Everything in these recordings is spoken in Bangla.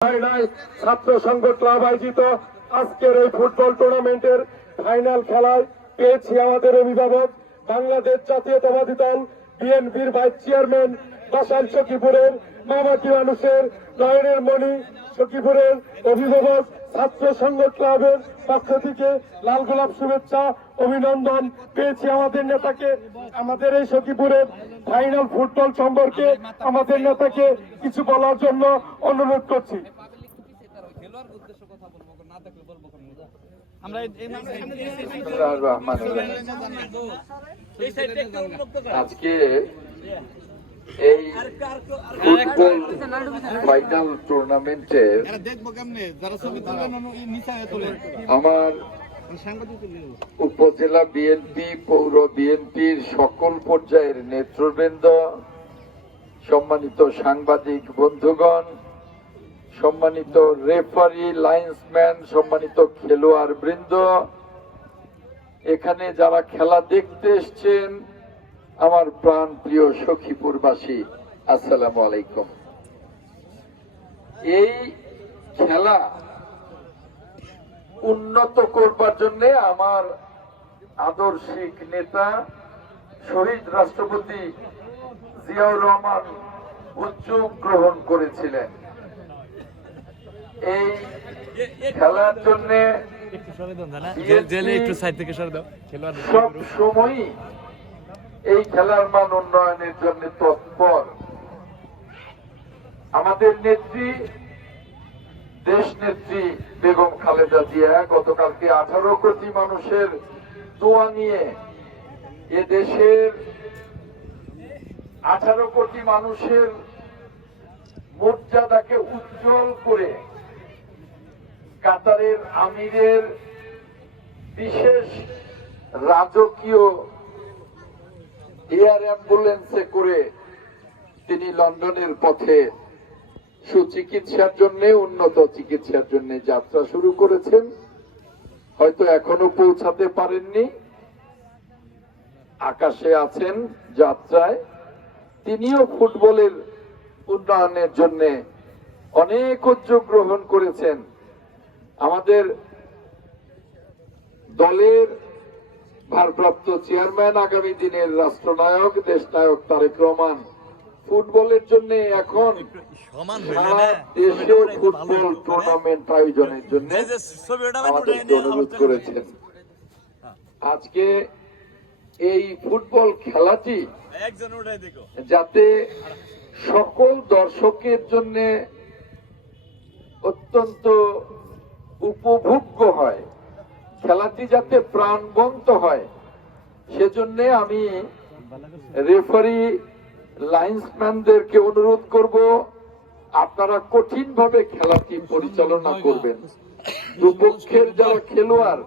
ছাত্র সংঘ ক্লাব আয়োজিত আজকের এই ফুটবল টুর্নামেন্টের ফাইনাল খেলায় পেয়েছি আমাদের অভিভাবক বাংলাদেশ জাতীয়তাবাদী দল বিএনপির ভাইস চেয়ারম্যান বাসান সখীপুরের মামাটি মানুষের নয়নের মণি সখীপুরের অভিভাবক ছাত্র সংঘ ক্লাবের পক্ষ থেকে লাল গোলাপ শুভেচ্ছা অভিনন্দন পেয়েছি আমাদের নেতাকে। আমাদের এই সখীপুরের ফাইনাল ফুটবল সম্পর্কে আমাদের নেতাকে কিছু বলার জন্য অনুরোধ করছি। আজকে এই ফুটবল ফাইনাল টুর্নামেন্টের আমার উপজেলা বিএনপি পৌর বিএনপির সকল পর্যায়ের নেতৃবৃন্দ, সম্মানিত সাংবাদিক বন্ধুগণ, সম্মানিত রেফারি, লাইন্সম্যান, সম্মানিত খেলোয়াড় বৃন্দ, এখানে যারা খেলা দেখতে এসছেন, আমার প্রাণ প্রিয় সখীপুরবাসী, আসসালামু আলাইকুম। এই খেলা উন্নত করবার জন্য আমার আদর্শিক নেতা শহীদ রাষ্ট্রপতি জিয়াউর রহমান উদ্যোগ গ্রহণ করেছিলেন। এই খেলার জন্য সব সময় এই খেলার মান উন্নয়নের জন্য তৎপর। আমাদের নেত্রী, দেশ নেত্রী বেগম খালেদা জিয়া গতকালকে 18 কোটি মানুষের দোয়া নিয়ে এ দেশের 18 কোটি মানুষের মর্যাদাকে উজ্জ্বল করে কাতারের আমিরের বিশেষ রাজকীয় এয়ার অ্যাম্বুলেন্সে করে তিনি লন্ডনের পথে সুচিকিৎসার জন্য, উন্নত চিকিৎসার জন্য যাত্রা শুরু করেছেন। হয়তো এখনো পৌঁছাতে পারেননি, আকাশে আছেন যাত্রায়। তিনিও ফুটবলের উন্নয়নের জন্য অনেক উদ্যোগ গ্রহণ করেছেন। আমাদের দলের ভারপ্রাপ্ত চেয়ারম্যান, আগামী দিনের রাষ্ট্রনায়ক, দেশনায়ক তারেক রহমান ফুটবলের জন্য এখন সারা দেশে ফুটবল টুর্নামেন্ট আয়োজনের জন্য আমাদেরকে অনুরোধ করেছেন। আজকে এই ফুটবল খেলাটি যাতে সকল দর্শকের জন্য অত্যন্ত উপভোগ্য হয়, খেলাটি যাতে প্রাণবন্ত হয়, সেজন্য আমি রেফারি, লাইন্সম্যানদেরকে অনুরোধ করব, আপনারা কঠিনভাবে খেলাটি পরিচালনা করবেন। দুপক্ষের যারা খেলোয়াড়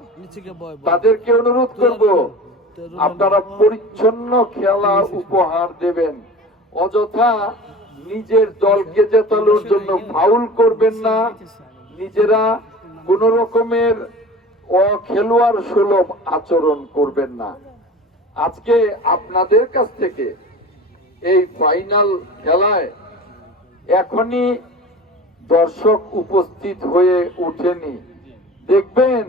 তাদেরকে অনুরোধ করব, আপনারা পরিচ্ছন্ন খেলা উপহার দেবেন। অযথা নিজের দলকে জেতানোর জন্য ফাউল করবেন না, নিজেরা কোন রকমের অখেলোয়াড় সুলভ আচরণ করবেন না। আজকে আপনাদের কাছ থেকে এই ফাইনাল খেলায় এখনই দর্শক উপস্থিত হয়ে ওঠেনি, দেখবেন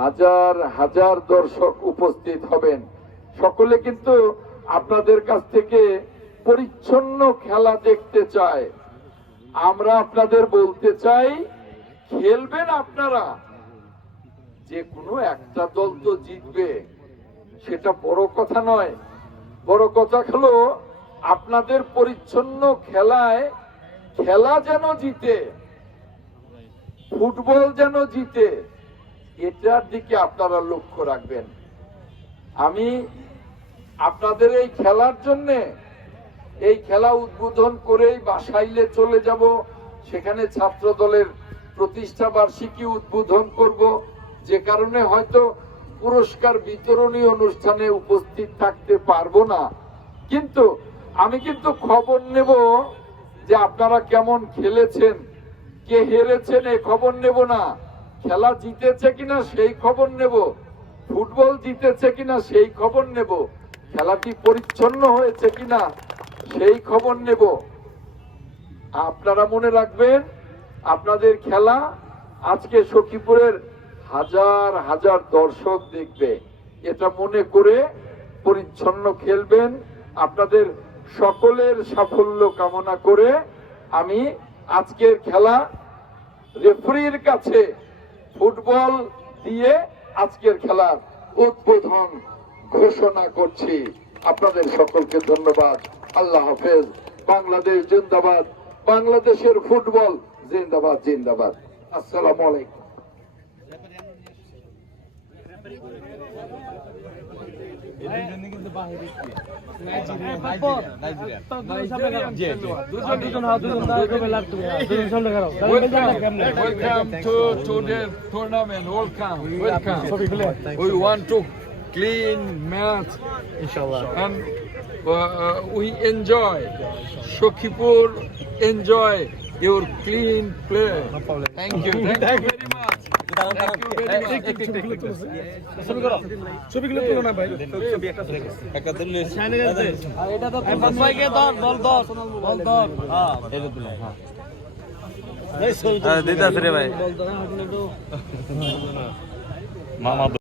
হাজার হাজার দর্শক উপস্থিত হবেন। সকলে কিন্তু আপনাদের কাছ থেকে পরিচ্ছন্ন খেলা দেখতে চায়। আমরা আপনাদের বলতে চাই, খেলবেন আপনারা, যে কোনো একটা দল তো জিতবে, সেটা বড় কথা নয়। বড় কথা হলো আপনাদের পরিচ্ছন্ন খেলায় খেলা যেন জিতে, ফুটবল যেন জিতে, এটার দিকে আপনারা লক্ষ্য রাখবেন। আমি আপনাদের এই খেলার জন্য এই খেলা উদ্বোধন করেই বাসাইলে চলে যাব, সেখানে ছাত্র দলের প্রতিষ্ঠা বার্ষিকী উদ্বোধন করব, যে কারণে হয়তো পুরস্কার বিতরণী অনুষ্ঠানে উপস্থিত থাকতে পারবো না। কিন্তু আমি খবর নেব যে আপনারা কেমন খেলেছেন, কে হেরেছেন এই খবর নেব না, খেলা জিতেছে কিনা সেই খবর নেব, ফুটবল জিতেছে কিনা সেই খবর নেব, খেলাটি পরিচ্ছন্ন হয়েছে কিনা সেই খবর নেব। আপনারা মনে রাখবেন, আপনাদের খেলা আজকে সখীপুরের হাজার হাজার দর্শক দেখবে, এটা মনে করে পরিচ্ছন্ন খেলবেন। আপনাদের সকলের সাফল্য কামনা করে আমি আজকের খেলা রেফারির কাছে ফুটবল দিয়ে আজকের খেলার উদ্বোধন ঘোষণা করছি। আপনাদের সকলকে ধন্যবাদ। আল্লাহ হাফেজ। বাংলাদেশ জিন্দাবাদ। বাংলাদেশের ফুটবল জিন্দাবাদ জিন্দাবাদ। আসসালামু আলাইকুম। Welcome to the tournament. Welcome. We want to clean match, inshallah, and we enjoy. Shokhipur enjoy your clean play. Thank you. Thank you very much. Thank you very much. ছবিগুলো তুলো না ভাই। দিতে আছে রে ভাই।